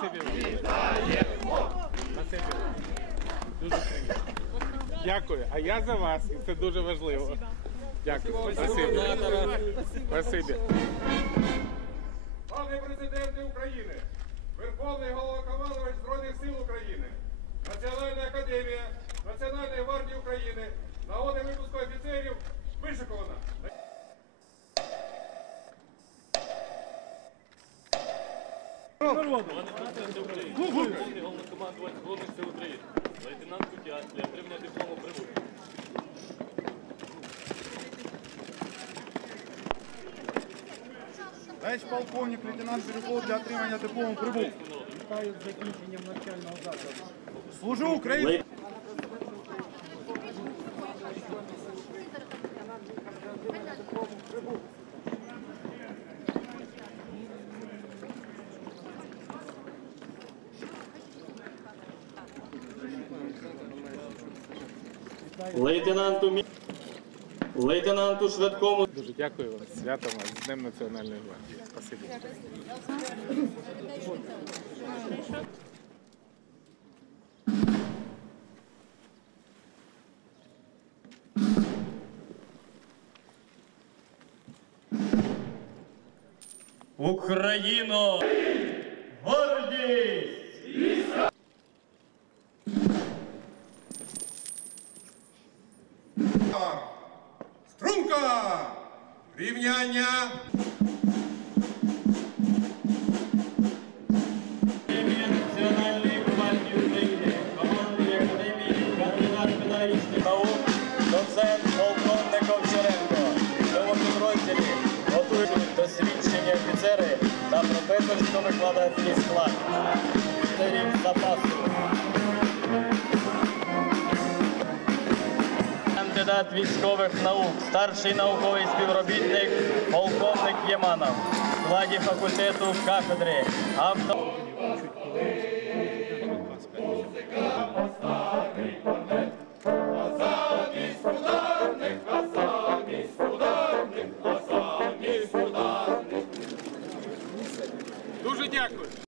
Приємно. Дякую. А я за вас, і це дуже важливо. Дякую. Спасибі. Спасибі. Пане президенте України, Верховний Головнокомандувач Збройних сил України, Національна академія, Національної гвардії України, нагоди випуску офіцерів вишикована. Головнокомандувач Збройних сил України, лейтенант Кутяс для отримання диплому прибув. Товарищ полковник, лейтенант Бирюков для отримання диплому прибув. Вітаю з закінченням навчального закладу. Служу Україні! Лейтенанту Мі- Лейтенанту швидкому Дуже дякую вам. Свято вам з Днем Національної гвардії. Спасибі. Україно! Гордість! Струнка! Рівняння! Національної гвардії України, командує Академії кандидат педагогічних наук, доцент полковник Овчаренко. В цьому підрозділі готують досвідчені офіцери та професорсько-викладацький кандидат військових наук, старший науковий співробітник, полковник Єманов, владі факультету кафедри, авто. Дуже дякую.